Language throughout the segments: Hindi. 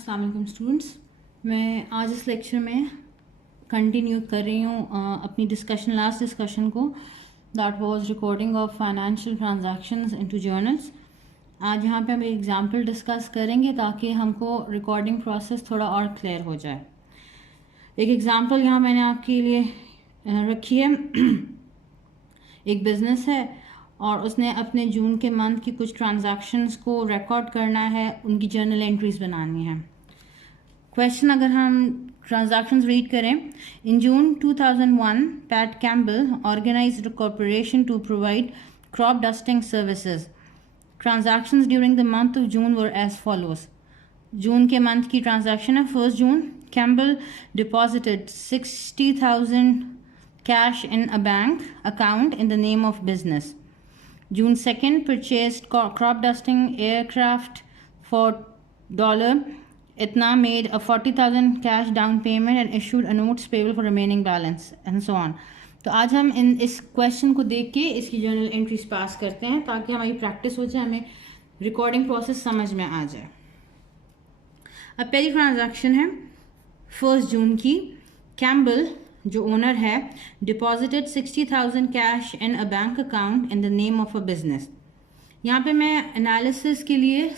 अस्सलाम वालेकुम स्टूडेंट्स, मैं आज इस लेक्चर में कंटिन्यू कर रही हूँ अपनी लास्ट डिस्कशन को, that was recording of financial transactions into journals. आज यहाँ पे हम एक एग्जांपल डिस्कस करेंगे ताकि हमको रिकॉर्डिंग प्रोसेस थोड़ा और क्लियर हो जाए। एक एग्जांपल यहाँ मैंने आपके लिए रखी है। एक बिज़नेस है और उसने अपने जून के मंथ की कुछ ट्रांजैक्शंस को रिकॉर्ड करना है, उनकी जर्नल एंट्रीज बनानी है। क्वेश्चन अगर हम ट्रांजैक्शंस रीड करें, in June 2001 Pat Campbell organised a corporation to provide crop dusting services. Transactions during the month of June were as follows. June के मंथ की ट्रांजैक्शन है। First June, Campbell deposited 60,000 cash in a bank account in the name of business. June 2nd, purchased crop dusting aircraft for $. Itna made a 40,000 cash down payment and issued a notes payable for remaining balance and so on. तो आज हम इस क्वेश्चन को देख के इसकी जर्नल एंट्रीज पास करते हैं ताकि हमारी प्रैक्टिस हो जाए, हमें रिकॉर्डिंग प्रोसेस समझ में आ जाए। अब पहली ट्रांजैक्शन है 1 जून की। कैम्बल जो ओनर है deposited 60,000 cash in a bank account in the name of a business. यहाँ पे मैं एनालिसिस के लिए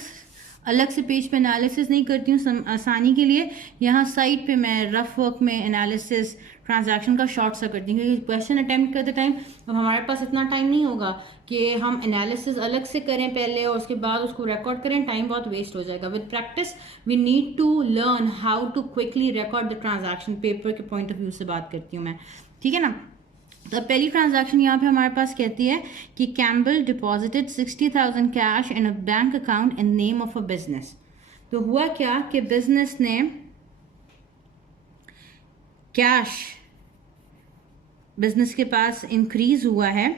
अलग से पेज पे एनालिसिस नहीं करती हूँ, आसानी के लिए यहाँ साइड पे मैं रफ वर्क में एनालिसिस ट्रांजैक्शन का शॉर्ट सा करती हूँ, क्योंकि क्वेश्चन अटेम्प्ट करते टाइम अब हमारे पास इतना टाइम नहीं होगा कि हम एनालिसिस अलग से करें पहले और उसके बाद उसको रिकॉर्ड करें, टाइम बहुत वेस्ट हो जाएगा। With practice we need to learn how to quickly record the transaction. Paper के पॉइंट ऑफ व्यू से बात करती हूँ मैं, ठीक है ना। तो पहली ट्रांजैक्शन यहाँ पे हमारे पास कहती है कि Campbell deposited 60,000 cash in a bank account in name of a business. तो हुआ क्या कि बिजनेस ने कैश, बिजनेस के पास इंक्रीज हुआ है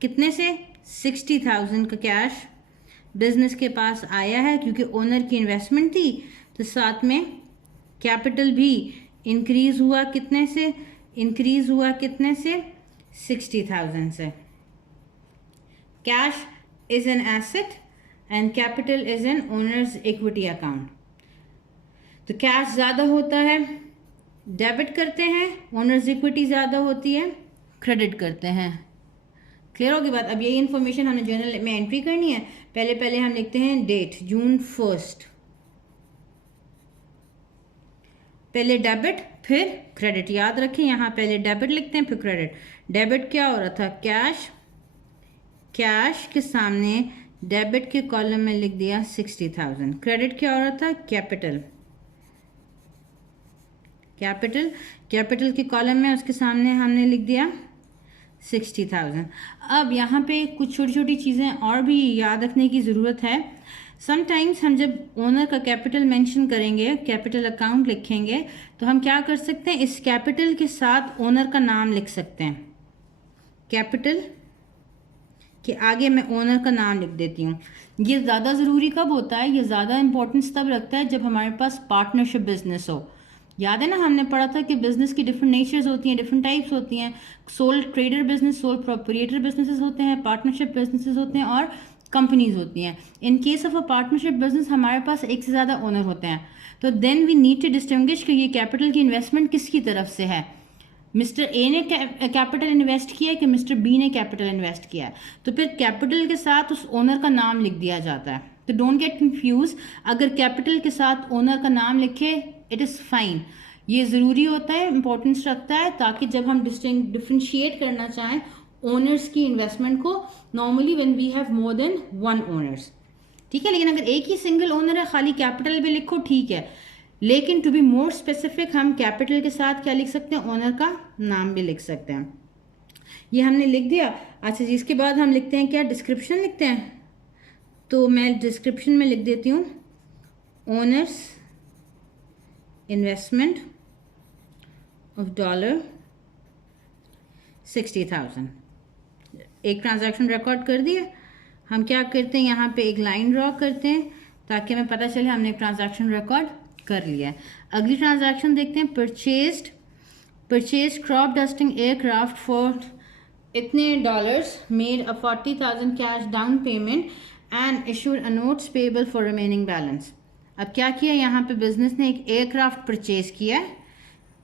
कितने से, 60,000 का कैश बिजनेस के पास आया है क्योंकि ओनर की इन्वेस्टमेंट थी। तो साथ में कैपिटल भी इंक्रीज हुआ कितने से, इंक्रीज हुआ कितने से, 60,000 से। Cash is an asset and capital is an owners equity account. तो कैश ज़्यादा होता है, डेबिट करते हैं, ओनर्स इक्विटी ज़्यादा होती है, क्रेडिट करते हैं। क्लियर होगी बात। अब यही इन्फॉर्मेशन हमें जर्नल में एंट्री करनी है। पहले हम लिखते हैं डेट जून 1, पहले डेबिट फिर क्रेडिट। याद रखें यहाँ पहले डेबिट लिखते हैं फिर क्रेडिट। डेबिट क्या हो रहा था, कैश, कैश के सामने डेबिट के कॉलम में लिख दिया 60,000। क्रेडिट क्या हो रहा था, कैपिटल, कैपिटल, कैपिटल के कॉलम में उसके सामने हमने लिख दिया 60,000। अब यहाँ पे कुछ छोटी छोटी चीज़ें और भी याद रखने की ज़रूरत है। समटाइम्स हम जब ओनर का कैपिटल मेंशन करेंगे, कैपिटल अकाउंट लिखेंगे, तो हम क्या कर सकते हैं, इस कैपिटल के साथ ओनर का नाम लिख सकते हैं। कैपिटल के आगे मैं ओनर का नाम लिख देती हूँ। ये ज़्यादा ज़रूरी कब होता है, ये ज़्यादा इंपॉर्टेंस तब रखता है जब हमारे पास पार्टनरशिप बिजनेस हो। याद है ना, हमने पढ़ा था कि बिजनेस की डिफरेंट नेचर्स होती हैं, डिफरेंट टाइप्स होती हैं। Sole trader business, sole proprietor businesses होते हैं, पार्टनरशिप बिजनेसेस होते हैं और कंपनीज होती हैं। In case of a partnership business हमारे पास एक से ज़्यादा ओनर होते हैं। तो then we need to distinguish कि ये कैपिटल की इन्वेस्टमेंट किसकी तरफ से है। मिस्टर ए ने कैपिटल इन्वेस्ट किया है कि मिस्टर बी ने कैपिटल इन्वेस्ट किया है। तो फिर कैपिटल के साथ उस ओनर का नाम लिख दिया जाता है। तो डोंट गेट कंफ्यूज, अगर कैपिटल के साथ ओनर का नाम लिखे इट इज़ फाइन। ये ज़रूरी होता है, इंपॉर्टेंस रखता है, ताकि जब हम डिफ्रेंशिएट करना चाहें ओनर्स की इन्वेस्टमेंट को, normally when we have more than 1 owners, ठीक है। लेकिन अगर एक ही सिंगल ओनर है, खाली कैपिटल भी लिखो ठीक है, लेकिन टू बी मोर स्पेसिफिक हम कैपिटल के साथ क्या लिख सकते हैं, ओनर का नाम भी लिख सकते हैं। ये हमने लिख दिया। अच्छा जी, इसके बाद हम लिखते हैं क्या, डिस्क्रिप्शन लिखते हैं। तो मैं डिस्क्रिप्शन में लिख देती हूँ ओनर्स इन्वेस्टमेंट ऑफ $60,000। एक ट्रांजैक्शन रिकॉर्ड कर दिया। हम क्या करते हैं, यहाँ पे एक लाइन ड्रॉ करते हैं ताकि हमें पता चले हमने एक ट्रांजैक्शन रिकॉर्ड कर लिया है। अगली ट्रांजैक्शन देखते हैं, purchase crop dusting aircraft for इतने $, made a 40,000 cash down payment and issued a notes payable for remaining balance. अब क्या किया, यहाँ पे बिजनेस ने एक एयरक्राफ्ट परचेज किया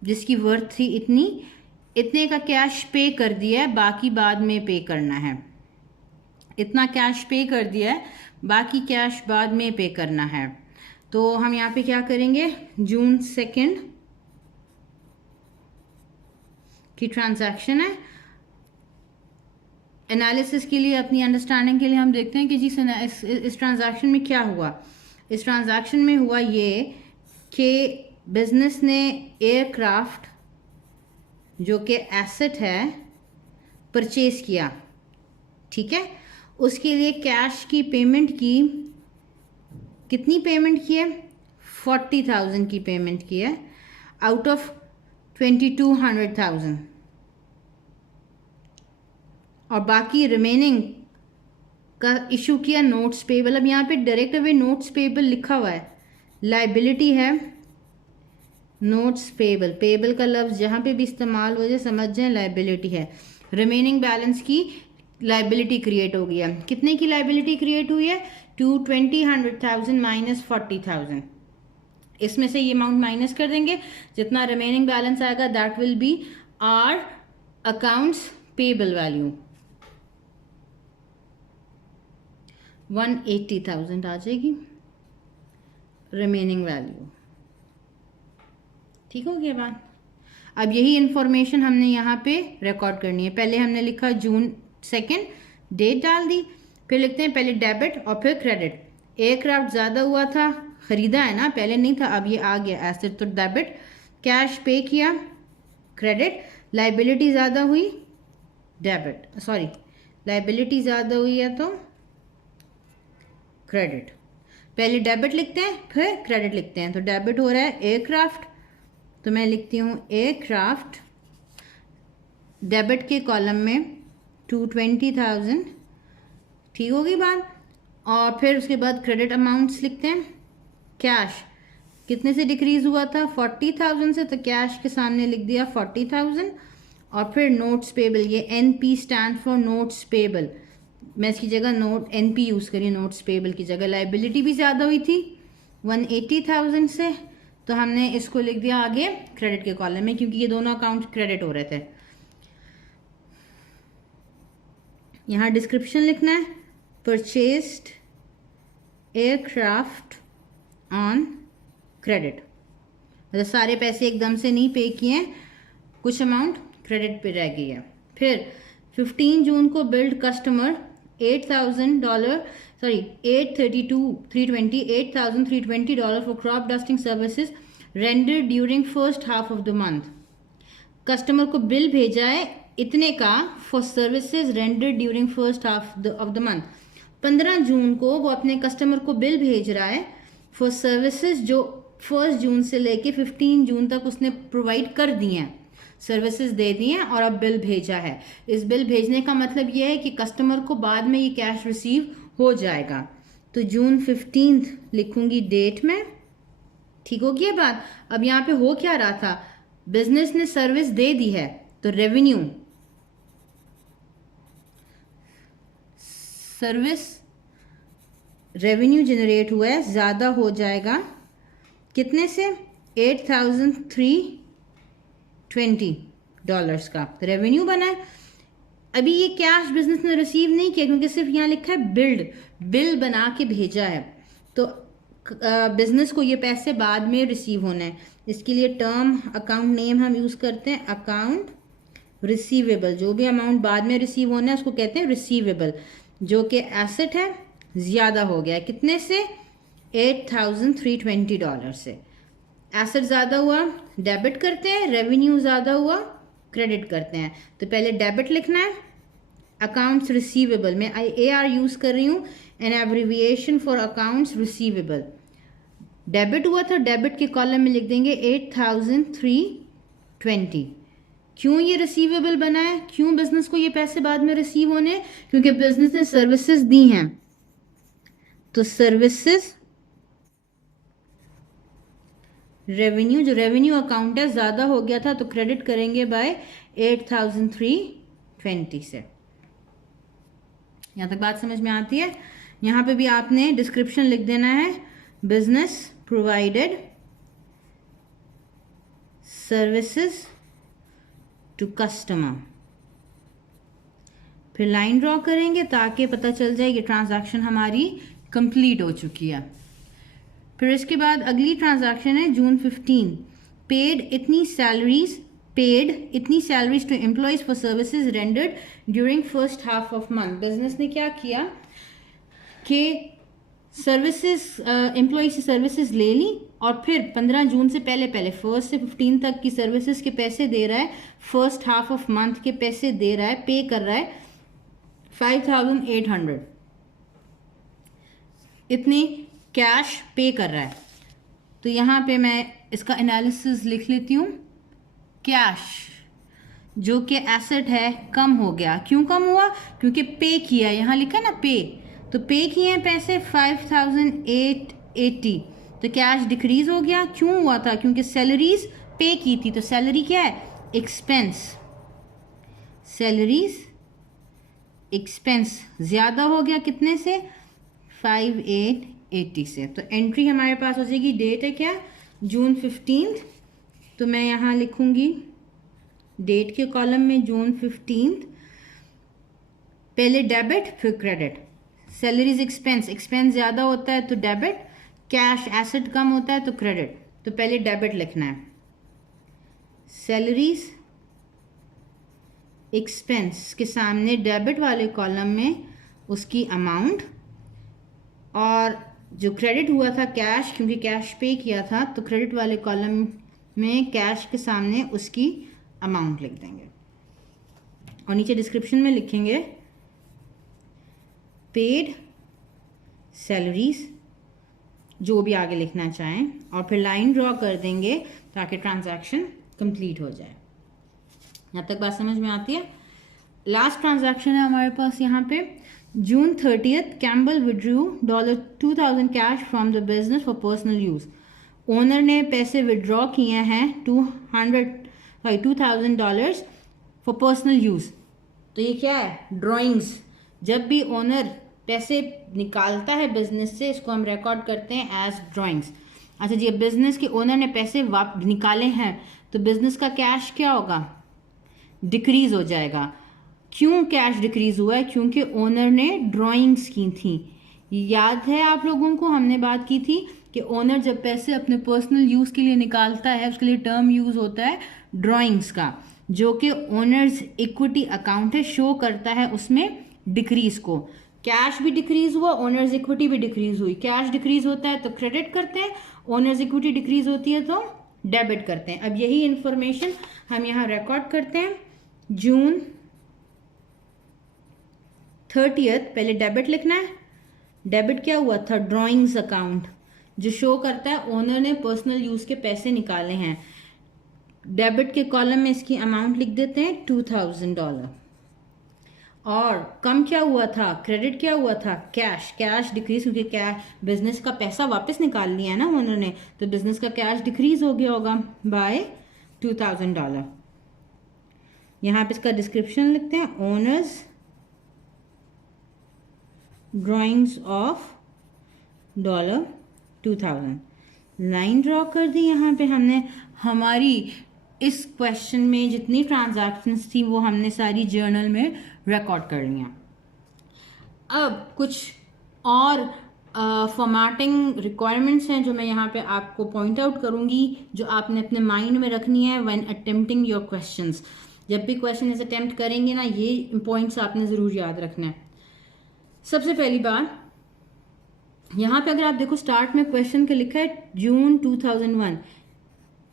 जिसकी वर्थ थी इतने का कैश पे कर दिया है, बाकी बाद में पे करना है। इतना कैश पे कर दिया है, बाकी कैश बाद में पे करना है। तो हम यहाँ पे क्या करेंगे, जून 2 की ट्रांजैक्शन है। एनालिसिस के लिए, अपनी अंडरस्टैंडिंग के लिए हम देखते हैं कि जी इस ट्रांजैक्शन में क्या हुआ। इस ट्रांजैक्शन में हुआ ये कि बिजनेस ने एयरक्राफ्ट जो कि एसेट है परचेज किया, ठीक है। उसके लिए कैश की पेमेंट की, कितनी पेमेंट की है, 40,000 की पेमेंट की है आउट ऑफ 2200,000, और बाकी रिमेनिंग का इशू किया नोट्स पेबल। अब यहाँ पे डायरेक्ट अवे नोट्स पेबल लिखा हुआ है, लाइबिलिटी है नोट्स पेबल। पेबल का लफ्ज़ जहाँ पे भी इस्तेमाल हो जाए समझ जाए लाइबिलिटी है। रिमेनिंग बैलेंस की लाइबिलिटी क्रिएट हो गया। कितने की लाइबिलिटी क्रिएट हुई है, 220,000 माइनस 40,000। इसमें से ये अमाउंट माइनस कर देंगे, जितना रिमेनिंग बैलेंस आएगा that will be our accounts payable value. 180,000 आ जाएगी रिमेनिंग वैल्यू। ठीक हो गया बात। अब यही इंफॉर्मेशन हमने यहाँ पे रिकॉर्ड करनी है। पहले हमने लिखा जून 2 डेट डाल दी, फिर लिखते हैं पहले डेबिट और फिर क्रेडिट। एयरक्राफ्ट ज़्यादा हुआ था, ख़रीदा है ना, पहले नहीं था, अब ये आ गया एसेट तो डेबिट। कैश पे किया क्रेडिट, लाइबिलिटी ज़्यादा हुई डेबिट, सॉरी लाइबिलिटी ज़्यादा हुई है तो क्रेडिट। पहले डेबिट लिखते हैं फिर क्रेडिट लिखते हैं। तो डेबिट हो रहा है एयरक्राफ्ट, तो मैं लिखती हूँ एयरक्राफ्ट, डेबिट के कॉलम में 220,000, ठीक होगी बात। और फिर उसके बाद क्रेडिट अमाउंट्स लिखते हैं। कैश कितने से डिक्रीज हुआ था, 40,000 से, तो कैश के सामने लिख दिया 40,000। और फिर नोट्स पेबल, ये NP stand for notes payable, मैं इसकी जगह NP यूज़ करी, नोट्स पेबल की जगह। लाइबिलिटी भी ज़्यादा हुई थी 180,000 से, तो हमने इसको लिख दिया आगे क्रेडिट के कॉलम में, क्योंकि ये दोनों अकाउंट क्रेडिट हो रहे थे। यहाँ डिस्क्रिप्शन लिखना है, परचेस्ड एयरक्राफ्ट ऑन क्रेडिट, मतलब सारे पैसे एकदम से नहीं पे किए हैं, कुछ अमाउंट क्रेडिट पे रह गई है। फिर 15 जून को build customer $8,320 for crop dusting services rendered during first half of the month। Customer को बिल भेजा है इतने का for services rendered during first half of the month. 15 जून को वो अपने कस्टमर को बिल भेज रहा है फॉर सर्विसेज जो 1 जून से लेके 15 जून तक उसने प्रोवाइड कर दी हैं, सर्विसेज दे दी हैं और अब बिल भेजा है। इस बिल भेजने का मतलब ये है कि कस्टमर को बाद में ये कैश रिसीव हो जाएगा। तो जून 15 लिखूंगी डेट में, ठीक हो गया बात। अब यहाँ पे हो क्या रहा था, बिजनेस ने सर्विस दे दी है तो रेवेन्यू, सर्विस रेवेन्यू जनरेट हुआ है, ज़्यादा हो जाएगा कितने से, $8,320 का रेवेन्यू बना है। अभी ये कैश बिजनेस ने रिसीव नहीं किया क्योंकि सिर्फ यहाँ लिखा है बिल बना के भेजा है, तो बिजनेस को ये पैसे बाद में रिसीव होना है। इसके लिए टर्म अकाउंट नेम हम यूज़ करते हैं अकाउंट रिसीवेबल। जो भी अमाउंट बाद में रिसीव होना है उसको कहते हैं रिसीवेबल, जो कि एसेट है, ज़्यादा हो गया है कितने से, $8,320 से। एसेट ज़्यादा हुआ डेबिट करते हैं, रेवेन्यू ज़्यादा हुआ क्रेडिट करते हैं। तो पहले डेबिट लिखना है अकाउंट्स रिसीवेबल, मैं AR यूज़ कर रही हूँ, an abbreviation for accounts receivable. Debit हुआ था, डेबिट के कॉलम में लिख देंगे 8,320। क्यों ये रिसीवेबल बना है, क्यों बिजनेस को ये पैसे बाद में रिसीव होने, क्योंकि बिजनेस ने सर्विसेज दी हैं, तो सर्विसेज रेवेन्यू, जो रेवेन्यू अकाउंट है ज़्यादा हो गया था तो क्रेडिट करेंगे बाय 8,320 से। यहाँ तक बात समझ में आती है। यहाँ पे भी आपने डिस्क्रिप्शन लिख देना है, business provided services to customer। फिर लाइन ड्रॉ करेंगे ताकि पता चल जाए कि ट्रांजैक्शन हमारी कंप्लीट हो चुकी है। फिर इसके बाद अगली ट्रांजैक्शन है जून 15, पेड इतनी salaries to employees for services rendered during first half of month. Business ने क्या किया कि सर्विसेज एम्प्लॉय से सर्विसेज ले ली और फिर 15 जून से पहले 1 से 15 तक की सर्विसेज के पैसे दे रहा है, फर्स्ट हाफ ऑफ मंथ के पैसे दे रहा है, पे कर रहा है 5800 इतनी कैश पे कर रहा है। तो यहाँ पे मैं इसका एनालिसिस लिख लेती हूँ। कैश जो कि एसेट है कम हो गया। क्यों कम हुआ? क्योंकि पे किया, यहाँ लिखा ना पे, तो पे किए हैं पैसे 5880, तो कैश डिक्रीज हो गया। क्यों हुआ था? क्योंकि सैलरीज पे की थी, तो सैलरी क्या है? एक्सपेंस। सैलरीज एक्सपेंस ज़्यादा हो गया, कितने से? 5880 से। तो एंट्री हमारे पास हो जाएगी, डेट है क्या? जून 15। तो मैं यहाँ लिखूँगी डेट के कॉलम में जून 15, पहले डेबिट फिर क्रेडिट। सैलरीज एक्सपेंस, एक्सपेंस ज़्यादा होता है तो डेबिट, कैश एसेट कम होता है तो क्रेडिट। तो पहले डेबिट लिखना है, सैलरीज एक्सपेंस के सामने डेबिट वाले कॉलम में उसकी अमाउंट, और जो क्रेडिट हुआ था कैश, क्योंकि कैश पे किया था तो क्रेडिट वाले कॉलम में कैश के सामने उसकी अमाउंट लिख देंगे और नीचे डिस्क्रिप्शन में लिखेंगे पेड सैलरीज, जो भी आगे लिखना चाहें, और फिर लाइन ड्रॉ कर देंगे ताकि ट्रांजैक्शन कंप्लीट हो जाए। यहाँ तक बात समझ में आती है? लास्ट ट्रांजैक्शन है हमारे पास यहाँ पे जून 30, Campbell withdrew $2000 cash from the business for personal use. Owner ने पैसे विड्रॉ किए हैं $2000 फॉर पर्सनल यूज़। तो ये क्या है? ड्राइंग्स। जब भी ओनर पैसे निकालता है बिजनेस से, इसको हम रिकॉर्ड करते हैं एज ड्राइंग्स। अच्छा जी, बिजनेस के ओनर ने पैसे निकाले हैं तो बिजनेस का कैश क्या होगा? डिक्रीज हो जाएगा। क्यों कैश डिक्रीज हुआ है? क्योंकि ओनर ने ड्राइंग्स की थी। याद है आप लोगों को, हमने बात की थी कि ओनर जब पैसे अपने पर्सनल यूज़ के लिए निकालता है, उसके लिए टर्म यूज़ होता है ड्राइंग्स का, जो कि ओनर्स इक्विटी अकाउंट है, शो करता है उसमें डिक्रीज को। कैश भी डिक्रीज हुआ, ओनर्स इक्विटी भी डिक्रीज हुई। कैश डिक्रीज होता है तो क्रेडिट करते हैं, ओनर्स इक्विटी डिक्रीज होती है तो डेबिट करते हैं। अब यही इंफॉर्मेशन हम यहाँ रिकॉर्ड करते हैं। जून 30, पहले डेबिट लिखना है। डेबिट क्या हुआ था? ड्राइंग्स अकाउंट, जो शो करता है ओनर ने पर्सनल यूज़ के पैसे निकाले हैं। डेबिट के कॉलम में इसकी अमाउंट लिख देते हैं $2000। और कम क्या हुआ था? क्रेडिट क्या हुआ था? कैश। कैश डिक्रीज, क्योंकि क्या बिजनेस का पैसा वापस निकाल लिया है ना ओनर ने, तो बिजनेस का कैश डिक्रीज हो गया होगा बाय $2000। यहाँ पे इसका डिस्क्रिप्शन लिखते हैं, owners drawings of $2000। Line draw कर दी। यहाँ पे हमने हमारी इस क्वेश्चन में जितनी ट्रांजैक्शंस थी वो हमने सारी जर्नल में रिकॉर्ड कर लिया। अब कुछ और फॉर्मेटिंग रिक्वायरमेंट्स हैं जो मैं यहाँ पे आपको पॉइंट आउट करूँगी, जो आपने अपने माइंड में रखनी है व्हेन अटेम्प्टिंग योर क्वेश्चंस। जब भी क्वेश्चन इसे अटेम्प्ट करेंगे ना, ये पॉइंट्स आपने ज़रूर याद रखना है। सबसे पहली बात, यहाँ पे अगर आप देखो स्टार्ट में क्वेश्चन के लिखा है जून 2001,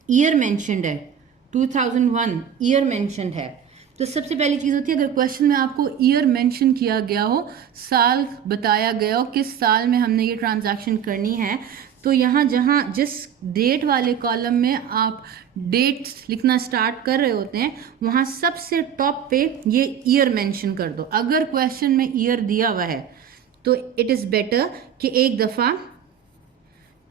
ईयर मेंशन्ड है, 2001 ईयर मेंशन्ड है। तो सबसे पहली चीज़ होती है, अगर क्वेश्चन में आपको ईयर मेंशन किया गया हो, साल बताया गया हो किस साल में हमने ये ट्रांजैक्शन करनी है, तो यहाँ जहाँ जिस डेट वाले कॉलम में आप डेट्स लिखना स्टार्ट कर रहे होते हैं, वहाँ सबसे टॉप पे ये ईयर मेंशन कर दो। अगर क्वेश्चन में ईयर दिया हुआ है तो इट इज़ बेटर कि एक दफ़ा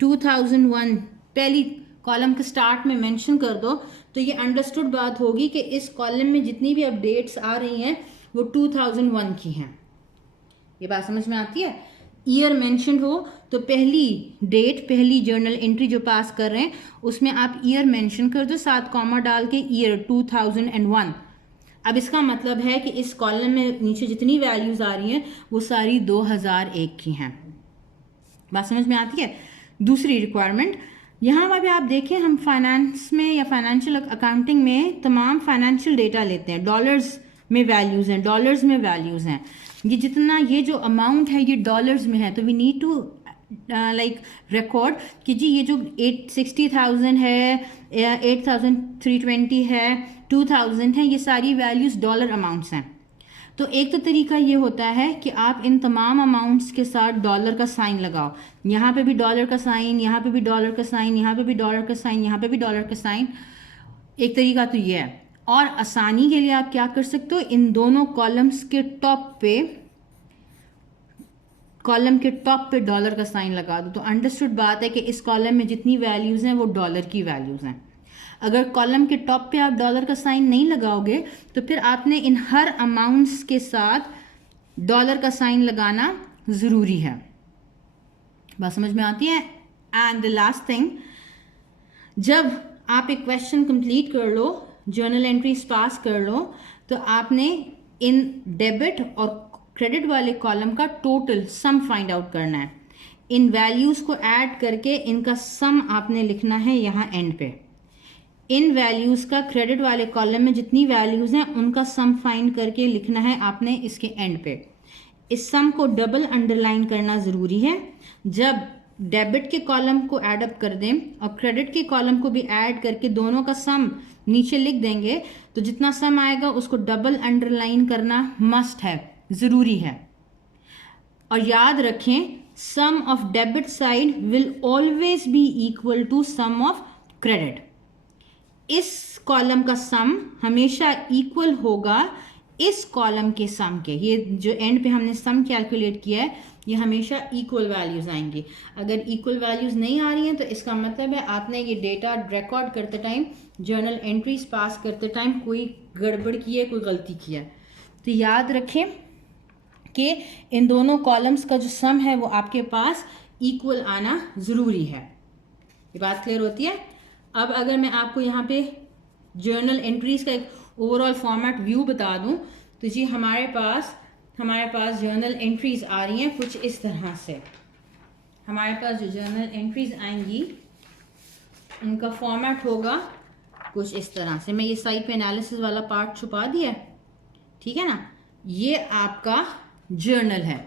2001 पहली कॉलम के स्टार्ट में मेंशन कर दो, तो ये अंडरस्टूड बात होगी कि इस कॉलम में जितनी भी अपडेट्स आ रही हैं वो 2001 की हैं। ये बात समझ में आती है? ईयर मेंशन हो तो पहली डेट, पहली जर्नल एंट्री जो पास कर रहे हैं उसमें आप ईयर मेंशन कर दो, साथ कॉमा डाल के ईयर 2001। अब इसका मतलब है कि इस कॉलम में नीचे जितनी वैल्यूज आ रही हैं वो सारी 2001 की हैं। बात समझ में आती है? दूसरी रिक्वायरमेंट, यहाँ पर भी आप देखें, हम फाइनेंस में या फाइनेंशियल अकाउंटिंग में तमाम फाइनेंशियल डेटा लेते हैं, डॉलर्स में वैल्यूज़ हैं, डॉलर्स में वैल्यूज़ हैं। ये जितना, ये जो अमाउंट है ये डॉलर्स में है, तो we need to like record कि जी ये जो 860,000 है, 8,320 है, 2,000 है, ये सारी वैल्यूज़ डॉलर अमाउंट्स हैं। तो एक तो तरीका ये होता है कि आप इन तमाम अमाउंट्स के साथ डॉलर का साइन लगाओ, यहाँ पे भी डॉलर का साइन, यहाँ पे भी डॉलर का साइन, यहाँ पे भी डॉलर का साइन, यहाँ पे भी डॉलर का साइन। एक तरीका तो ये है। और आसानी के लिए आप क्या कर सकते हो, इन दोनों कॉलम्स के टॉप पे, कॉलम के टॉप पे डॉलर का साइन लगा दो, तो अंडरस्टूड बात है कि इस कॉलम में जितनी वैल्यूज़ हैं वो डॉलर की वैल्यूज़ हैं। अगर कॉलम के टॉप पे आप डॉलर का साइन नहीं लगाओगे तो फिर आपने इन हर अमाउंट्स के साथ डॉलर का साइन लगाना ज़रूरी है। बात समझ में आती है? एंड द लास्ट थिंग, जब आप एक क्वेश्चन कंप्लीट कर लो, जर्नल एंट्रीज पास कर लो, तो आपने इन डेबिट और क्रेडिट वाले कॉलम का टोटल सम फाइंड आउट करना है। इन वैल्यूज़ को ऐड करके इनका सम आपने लिखना है यहाँ एंड पे। इन वैल्यूज़ का क्रेडिट वाले कॉलम में जितनी वैल्यूज़ हैं उनका सम फाइंड करके लिखना है आपने इसके एंड पे। इस सम को डबल अंडरलाइन करना ज़रूरी है। जब डेबिट के कॉलम को ऐड अप कर दें और क्रेडिट के कॉलम को भी ऐड करके दोनों का सम नीचे लिख देंगे तो जितना सम आएगा उसको डबल अंडरलाइन करना मस्ट है, ज़रूरी है। और याद रखें, sum of debit side will always be equal to sum of credit. इस कॉलम का सम हमेशा इक्वल होगा इस कॉलम के सम के। ये जो एंड पे हमने सम कैलकुलेट किया है ये हमेशा इक्वल वैल्यूज़ आएंगी। अगर इक्वल वैल्यूज़ नहीं आ रही हैं तो इसका मतलब है आपने ये डेटा रिकॉर्ड करते टाइम, जर्नल एंट्रीज पास करते टाइम कोई गड़बड़ की है, कोई गलती की है। तो याद रखें कि इन दोनों कॉलम्स का जो सम है वो आपके पास इक्वल आना ज़रूरी है। ये बात क्लियर होती है? अब अगर मैं आपको यहाँ पे जर्नल एंट्रीज का एक ओवरऑल फॉर्मेट व्यू बता दूँ तो जी हमारे पास जर्नल एंट्रीज आ रही हैं कुछ इस तरह से। हमारे पास जो जर्नल एंट्रीज आएंगी उनका फॉर्मेट होगा कुछ इस तरह से। मैं ये साइड पे एनालिसिस वाला पार्ट छुपा दिया, ठीक है ना। ये आपका जर्नल है,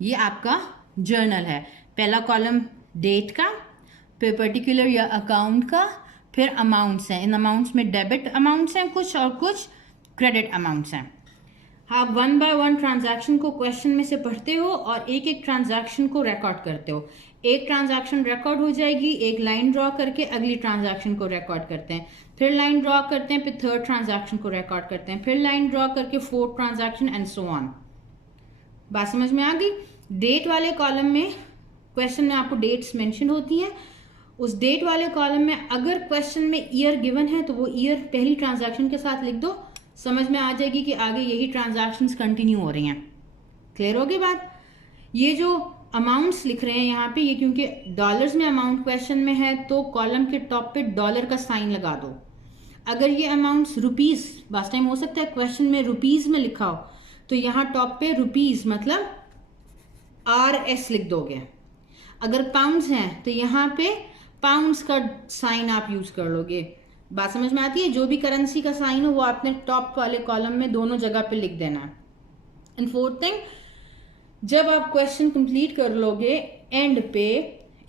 ये आपका जर्नल है। पहला कॉलम डेट का, फिर पर्टिकुलर या अकाउंट का, फिर अमाउंट्स हैं। इन अमाउंट्स में डेबिट अमाउंट्स हैं कुछ और कुछ क्रेडिट अमाउंट्स हैं। आप 1 बाय 1 ट्रांजैक्शन को क्वेश्चन में से पढ़ते हो और एक एक ट्रांजैक्शन को रिकॉर्ड करते हो। एक ट्रांजैक्शन रिकॉर्ड हो जाएगी, एक लाइन ड्रॉ करके अगली ट्रांजैक्शन को रिकॉर्ड करते हैं, फिर लाइन ड्रॉ करते हैं, फिर थर्ड ट्रांजैक्शन को रिकॉर्ड करते हैं, फिर लाइन ड्रॉ करके fourth transaction and so on. बात समझ में आ गई? डेट वाले कॉलम में क्वेश्चन में आपको डेट्स मेंशन होती हैं। उस डेट वाले कॉलम में अगर क्वेश्चन में ईयर गिवन है तो वो ईयर पहली ट्रांजैक्शन के साथ लिख दो, समझ में आ जाएगी कि आगे यही ट्रांजैक्शंस कंटिन्यू हो रही हैं। क्लियर होगी बात? ये जो अमाउंट्स लिख रहे हैं यहाँ पे, ये क्योंकि डॉलर्स में अमाउंट क्वेश्चन में है तो कॉलम के टॉप पे डॉलर का साइन लगा दो। अगर ये अमाउंट्स रुपीज़, लास्ट टाइम हो सकता है क्वेश्चन में रुपीज़ में लिखा हो, तो यहाँ टॉप पे रुपीज़ मतलब RS लिख दोगे। अगर पाउंड्स हैं तो यहाँ पे पाउंड्स का साइन आप यूज़ कर लोगे। बात समझ में आती है? जो भी करेंसी का साइन हो वो आपने टॉप वाले कॉलम में दोनों जगह पे लिख देना है। एंड फोर्थ थिंग, जब आप क्वेश्चन कंप्लीट कर लोगे एंड पे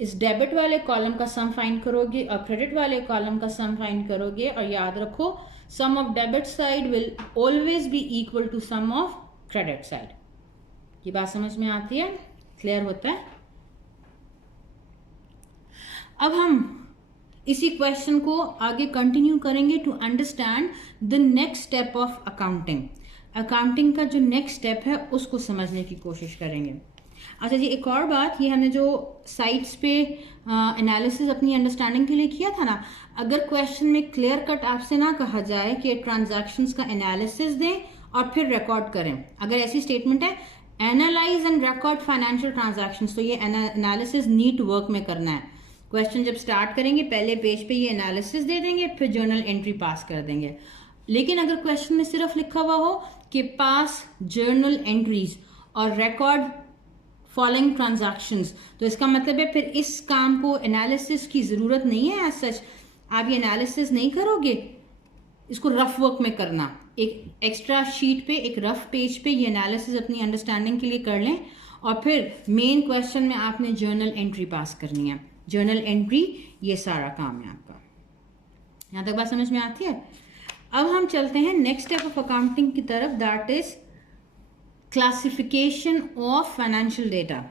इस डेबिट वाले कॉलम का सम फाइंड करोगे और क्रेडिट वाले कॉलम का सम फाइंड करोगे। और याद रखो, sum of debit side will always be equal to sum of credit side. ये बात समझ में आती है? क्लियर होता है? अब हम इसी क्वेश्चन को आगे कंटिन्यू करेंगे to understand the next step of accounting. Accounting का जो नेक्स्ट स्टेप है उसको समझने की कोशिश करेंगे। अच्छा जी, एक और बात, ये हमने जो साइट्स पे एनालिसिस अपनी अंडरस्टैंडिंग के लिए किया था ना, अगर क्वेश्चन में क्लियर कट आपसे ना कहा जाए कि ट्रांजैक्शंस का एनालिसिस दें और फिर रिकॉर्ड करें, अगर ऐसी स्टेटमेंट है analyse and record financial transactions, तो ये एनालिसिस नीट वर्क में करना है। क्वेश्चन जब स्टार्ट करेंगे पहले पेज पे ये एनालिसिस दे देंगे, फिर जर्नल एंट्री पास कर देंगे। लेकिन अगर क्वेश्चन में सिर्फ लिखा हुआ हो कि पास जर्नल एंट्रीज और रिकॉर्ड फॉलोइंग ट्रांजैक्शंस, तो इसका मतलब है फिर इस काम को एनालिसिस की ज़रूरत नहीं है। एज सच आप ये एनालिसिस नहीं करोगे, इसको रफ वर्क में करना, एक एक्स्ट्रा शीट पे, एक रफ पेज पे ये एनालिसिस अपनी अंडरस्टैंडिंग के लिए कर लें, और फिर मेन क्वेश्चन में आपने जर्नल एंट्री पास करनी है। जर्नल एंट्री ये सारा काम है आपका। यहाँ तक बात समझ में आती है? अब हम चलते हैं नेक्स्ट स्टेप ऑफ अकाउंटिंग की तरफ, that is classification of financial data.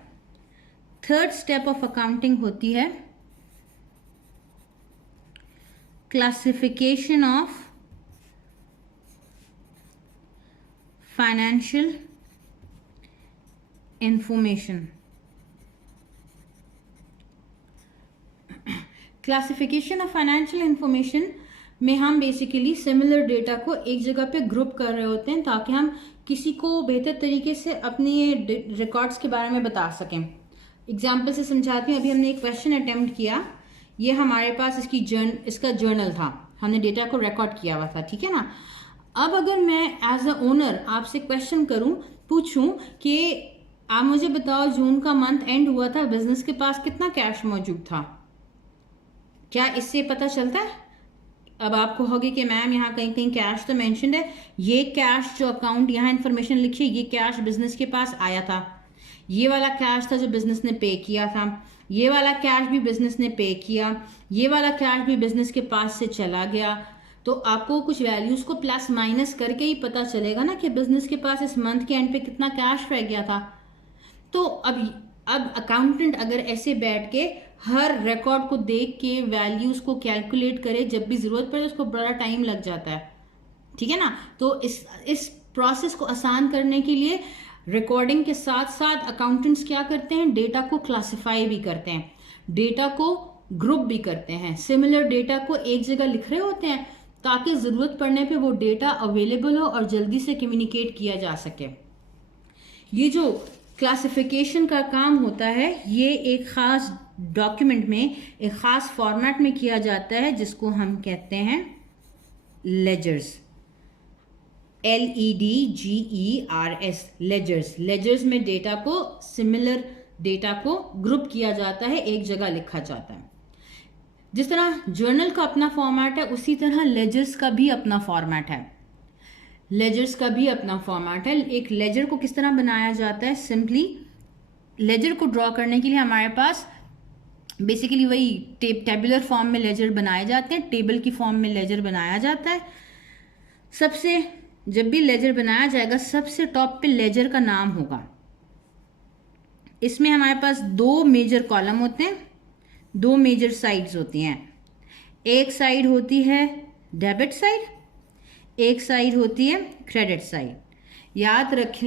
Third step of accounting होती है classification of financial information. Classification of financial information में हम बेसिकली सिमिलर डेटा को एक जगह पे ग्रुप कर रहे होते हैं ताकि हम किसी को बेहतर तरीके से अपने रिकॉर्ड्स के बारे में बता सकें। एग्जाम्पल से समझाती हूँ। अभी हमने एक क्वेश्चन अटेम्प्ट किया, ये हमारे पास इसका जर्नल था, हमने डेटा को रिकॉर्ड किया हुआ था, ठीक है ना। अब अगर मैं एज अ ओनर आपसे क्वेश्चन करूँ, पूछूं कि आप मुझे बताओ जून का मंथ एंड हुआ था, बिजनेस के पास कितना कैश मौजूद था, क्या इससे पता चलता है? अब आप कहोगे कि मैम यहाँ कहीं कहीं कैश तो मेंशन्ड है, ये कैश जो अकाउंट यहाँ इन्फॉर्मेशन लिखी है, ये कैश बिजनेस के पास आया था, ये वाला कैश था जो बिजनेस ने पे किया था, ये वाला कैश भी बिजनेस ने पे किया, ये वाला कैश भी बिजनेस के पास से चला गया। तो आपको कुछ वैल्यूज को प्लस माइनस करके ही पता चलेगा ना कि बिजनेस के पास इस मंथ के एंड पे कितना कैश रह गया था। तो अब अकाउंटेंट अगर ऐसे बैठ के हर रिकॉर्ड को देख के वैल्यूज को कैलकुलेट करे, जब भी जरूरत पड़े उसको बड़ा टाइम लग जाता है, ठीक है ना। तो इस प्रोसेस को आसान करने के लिए रिकॉर्डिंग के साथ साथ अकाउंटेंट्स क्या करते हैं, डेटा को क्लासिफाई भी करते हैं, डेटा को ग्रुप भी करते हैं, सिमिलर डेटा को एक जगह लिख रहे होते हैं ताकि जरूरत पड़ने पे वो डेटा अवेलेबल हो और जल्दी से कम्युनिकेट किया जा सके। ये जो क्लासिफिकेशन का काम होता है ये एक ख़ास डॉक्यूमेंट में, एक ख़ास फॉर्मेट में किया जाता है जिसको हम कहते हैं लेजर्स, LEDGERS, लेजर्स। लेजर्स में डेटा को, सिमिलर डेटा को ग्रुप किया जाता है, एक जगह लिखा जाता है। जिस तरह जर्नल का अपना फॉर्मेट है उसी तरह लेजर्स का भी अपना फॉर्मेट है। लेजर्स का भी अपना फॉर्मेट है। एक लेजर को किस तरह बनाया जाता है, सिंपली लेजर को ड्रॉ करने के लिए हमारे पास बेसिकली वही टेबुलर फॉर्म में लेजर बनाए जाते हैं, टेबल की फॉर्म में लेजर बनाया जाता है। जब भी लेजर बनाया जाएगा सबसे टॉप पे लेजर का नाम होगा। इसमें हमारे पास दो मेजर कॉलम होते हैं, दो मेजर साइड्स होती हैं। एक साइड होती है डेबिट साइड, एक साइड होती है क्रेडिट साइड। याद रख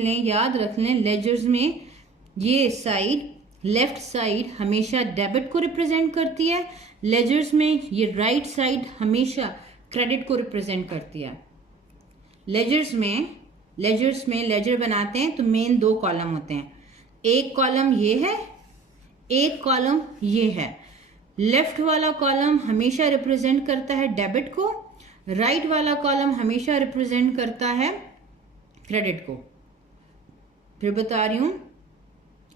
लें लेजर्स में ये साइड, लेफ्ट साइड हमेशा डेबिट को रिप्रेजेंट करती है, लेजर्स में ये राइट साइड हमेशा क्रेडिट को रिप्रेजेंट करती है। लेजर्स में लेजर बनाते हैं तो मेन दो कॉलम होते हैं, एक कॉलम ये है, एक कॉलम ये है। लेफ्ट वाला कॉलम हमेशा रिप्रेजेंट करता है डेबिट को, राइट वाला कॉलम हमेशा रिप्रेजेंट करता है क्रेडिट को। फिर बता रही हूं,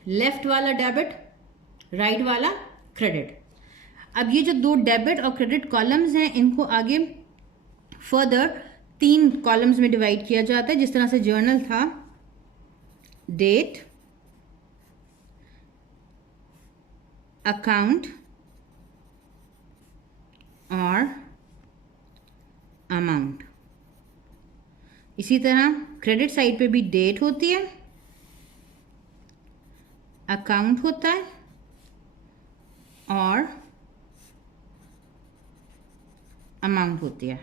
लेफ्ट वाला डेबिट, राइट वाला क्रेडिट। अब ये जो दो डेबिट और क्रेडिट कॉलम्स हैं इनको आगे फर्दर 3 कॉलम्स में डिवाइड किया जाता है। जिस तरह से जर्नल था, डेट, अकाउंट और अमाउंट। इसी तरह क्रेडिट साइड पे भी डेट होती है, अकाउंट होता है और अमाउंट होती है।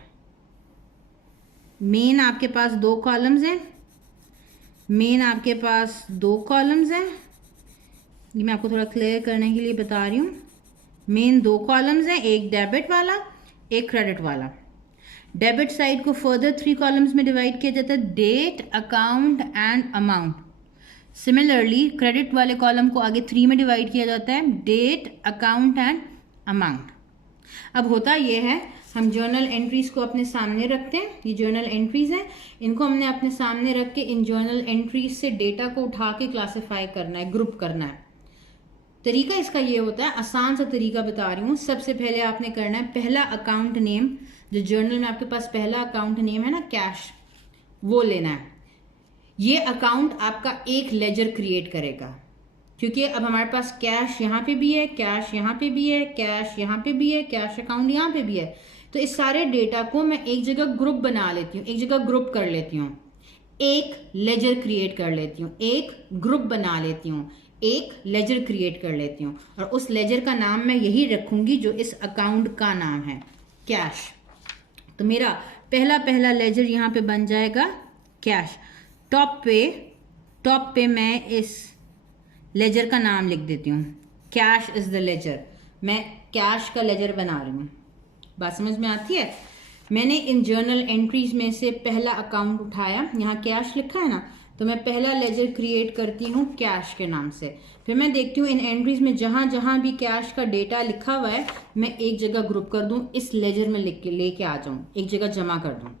मेन आपके पास दो कॉलम्स हैं, ये मैं आपको थोड़ा क्लियर करने के लिए बता रही हूँ। मेन दो कॉलम्स हैं, एक डेबिट वाला, एक क्रेडिट वाला। डेबिट साइड को फर्दर 3 कॉलम्स में डिवाइड किया जाता है, date, account and amount. Similarly credit वाले कॉलम को आगे 3 में डिवाइड किया जाता है, डेट, अकाउंट एंड अमाउंट। अब होता ये है, हम जर्नल एंट्रीज को अपने सामने रखते हैं, ये जर्नल एंट्रीज हैं, इनको हमने अपने सामने रख के इन जर्नल एंट्रीज से डेटा को उठा के क्लासिफाई करना है, ग्रुप करना है। तरीका इसका ये होता है, आसान सा तरीका बता रही हूँ। सबसे पहले आपने करना है, पहला अकाउंट नेम, जो जर्नल में आपके पास पहला अकाउंट नेम है ना कैश, वो लेना है। ये अकाउंट आपका एक लेजर क्रिएट करेगा, क्योंकि अब हमारे पास कैश यहाँ पे भी है, कैश यहाँ पे भी है, कैश यहाँ पे भी है, कैश अकाउंट यहाँ पे भी है। तो इस सारे डेटा को मैं एक जगह ग्रुप बना लेती हूँ, एक जगह ग्रुप कर लेती हूँ, एक लेजर क्रिएट कर लेती हूँ, एक ग्रुप बना लेती हूँ, एक लेजर क्रिएट कर लेती हूँ, और उस लेजर का नाम मैं यही रखूँगी जो इस अकाउंट का नाम है, कैश। तो मेरा पहला लेजर यहाँ पे बन जाएगा कैश। टॉप पे मैं इस लेजर का नाम लिख देती हूँ, कैश इज़ द लेजर। मैं कैश का लेजर बना रही हूँ, बात समझ में आती है। मैंने इन जर्नल एंट्रीज में से पहला अकाउंट उठाया, यहाँ कैश लिखा है ना, तो मैं पहला लेजर क्रिएट करती हूँ कैश के नाम से। फिर मैं देखती हूँ इन एंट्रीज में जहाँ जहाँ भी कैश का डेटा लिखा हुआ है, मैं एक जगह ग्रुप कर दूँ, इस लेजर में लिख के लेके आ जाऊँ, एक जगह जमा कर दूँ।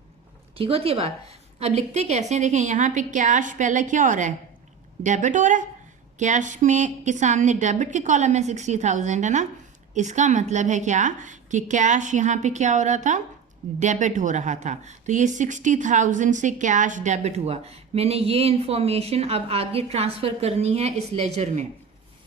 ठीक होती है बात। अब लिखते कैसे हैं, देखें यहाँ पे कैश पहला क्या हो रहा है, डेबिट हो रहा है। कैश में के सामने डेबिट के कॉलम में 60,000 है ना, इसका मतलब है क्या कि कैश यहाँ पे क्या हो रहा था, डेबिट हो रहा था। तो ये 60,000 से कैश डेबिट हुआ। मैंने ये इंफॉर्मेशन अब आगे ट्रांसफ़र करनी है इस लेजर में।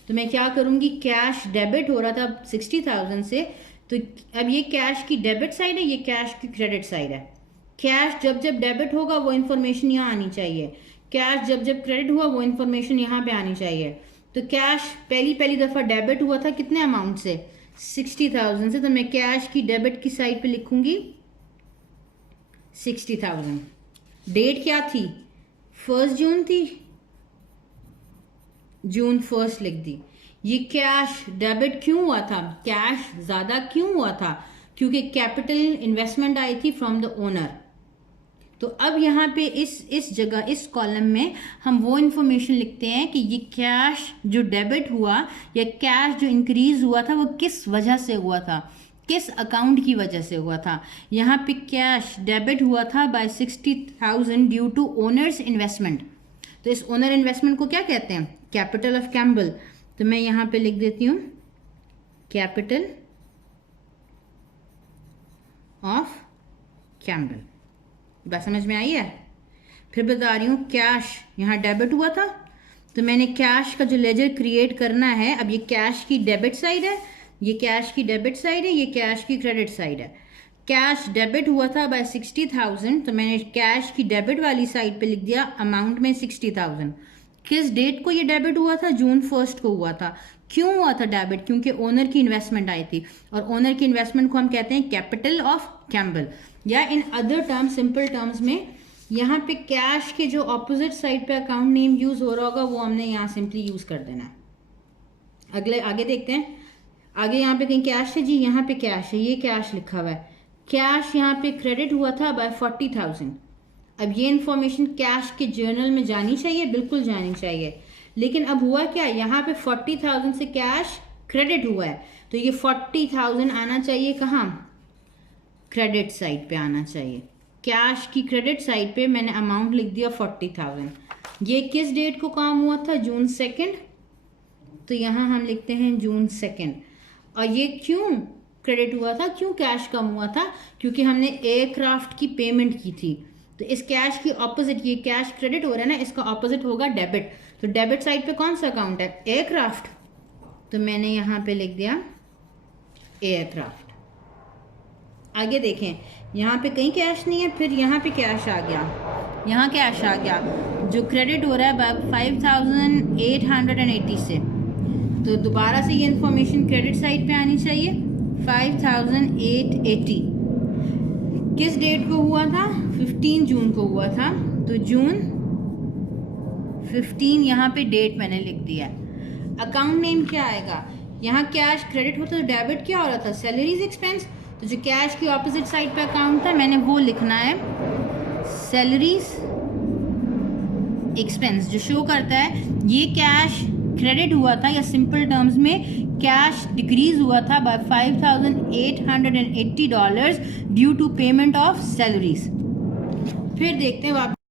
तो मैं क्या करूँगी, कैश डेबिट हो रहा था अब 60,000 से, तो अब ये कैश की डेबिट साइड है, ये कैश की क्रेडिट साइड है। कैश जब जब डेबिट होगा वो इन्फॉर्मेशन यहाँ आनी चाहिए, कैश जब जब क्रेडिट हुआ वो इन्फॉर्मेशन यहाँ पे आनी चाहिए। तो कैश पहली दफ़ा डेबिट हुआ था कितने अमाउंट से, 60,000 से, तो मैं कैश की डेबिट की साइड पे लिखूंगी 60,000। डेट क्या थी, 1 जून थी, जून 1 लिख दी। ये कैश डेबिट क्यों हुआ था, कैश ज़्यादा क्यों हुआ था, क्योंकि कैपिटल इन्वेस्टमेंट आई थी फ्रॉम द ओनर। तो अब यहाँ पे इस जगह इस कॉलम में हम वो इन्फॉर्मेशन लिखते हैं कि ये कैश जो डेबिट हुआ या कैश जो इंक्रीज हुआ था वो किस वजह से हुआ था, किस अकाउंट की वजह से हुआ था। यहाँ पे कैश डेबिट हुआ था by 60,000 due to owners investment. तो इस ओनर इन्वेस्टमेंट को क्या कहते हैं, कैपिटल ऑफ कैम्बल। तो मैं यहाँ पे लिख देती हूँ कैपिटल ऑफ कैम्बल। बात समझ में आई है। फिर बता रही हूँ, कैश यहाँ डेबिट हुआ था, तो मैंने कैश का जो लेजर क्रिएट करना है, अब ये कैश की डेबिट साइड है, ये कैश की डेबिट साइड है, ये कैश की क्रेडिट साइड है। कैश डेबिट हुआ था बाय 60,000, तो मैंने कैश की डेबिट वाली साइड पे लिख दिया अमाउंट में 60,000। किस डेट को ये डेबिट हुआ था, जून 1 को हुआ था। क्यों हुआ था डेबिट, क्योंकि ओनर की इन्वेस्टमेंट आई थी, और ओनर की इन्वेस्टमेंट को हम कहते हैं कैपिटल ऑफ कैम्बल, या in other terms, simple terms में यहाँ पे कैश के जो ऑपोजिट साइड पे अकाउंट नेम यूज हो रहा होगा वो हमने यहाँ सिंपली यूज कर देना है। आगे देखते हैं, आगे यहाँ पे कहीं कैश है जी, यहाँ पे कैश है, ये कैश लिखा हुआ है। कैश यहाँ पे क्रेडिट हुआ था बाय 40,000। अब ये इन्फॉर्मेशन कैश के जर्नल में जानी चाहिए, बिल्कुल जानी चाहिए, लेकिन अब हुआ क्या, यहाँ पे 40,000 से कैश क्रेडिट हुआ है, तो ये 40,000 आना चाहिए कहाँ, क्रेडिट साइड पे आना चाहिए। कैश की क्रेडिट साइड पे मैंने अमाउंट लिख दिया 40,000। ये किस डेट को काम हुआ था, जून 2, तो यहाँ हम लिखते हैं जून 2। और ये क्यों क्रेडिट हुआ था, क्यों कैश कम हुआ था, क्योंकि हमने एयरक्राफ्ट की पेमेंट की थी। तो इस कैश की ऑपोजिट, ये कैश क्रेडिट हो रहा है ना, इसका ऑपोजिट होगा डेबिट। तो डेबिट साइड पे कौन सा अकाउंट है, एयरक्राफ्ट, तो मैंने यहाँ पे लिख दिया एयरक्राफ्ट। आगे देखें, यहाँ पे कहीं कैश नहीं है, फिर यहाँ पे कैश आ गया, यहाँ कैश आ गया जो क्रेडिट हो रहा है 5,880 से, तो दोबारा से ये इन्फॉर्मेशन क्रेडिट साइड पे आनी चाहिए 5,880। किस डेट को हुआ था, 15 जून को हुआ था, तो जून 15 यहाँ पे डेट मैंने लिख दिया है। अकाउंट नेम क्या आएगा, यहाँ कैश क्रेडिट होता तो डेबिट क्या हो रहा था, सैलरीज एक्सपेंस, तो जो कैश की ऑपोजिट साइड पे अकाउंट था मैंने वो लिखना है सैलरीज एक्सपेंस जो शो करता है ये कैश क्रेडिट हुआ था या सिंपल टर्म्स में कैश डिक्रीज हुआ था by $5,880 due to payment of salaries. फिर देखते हैं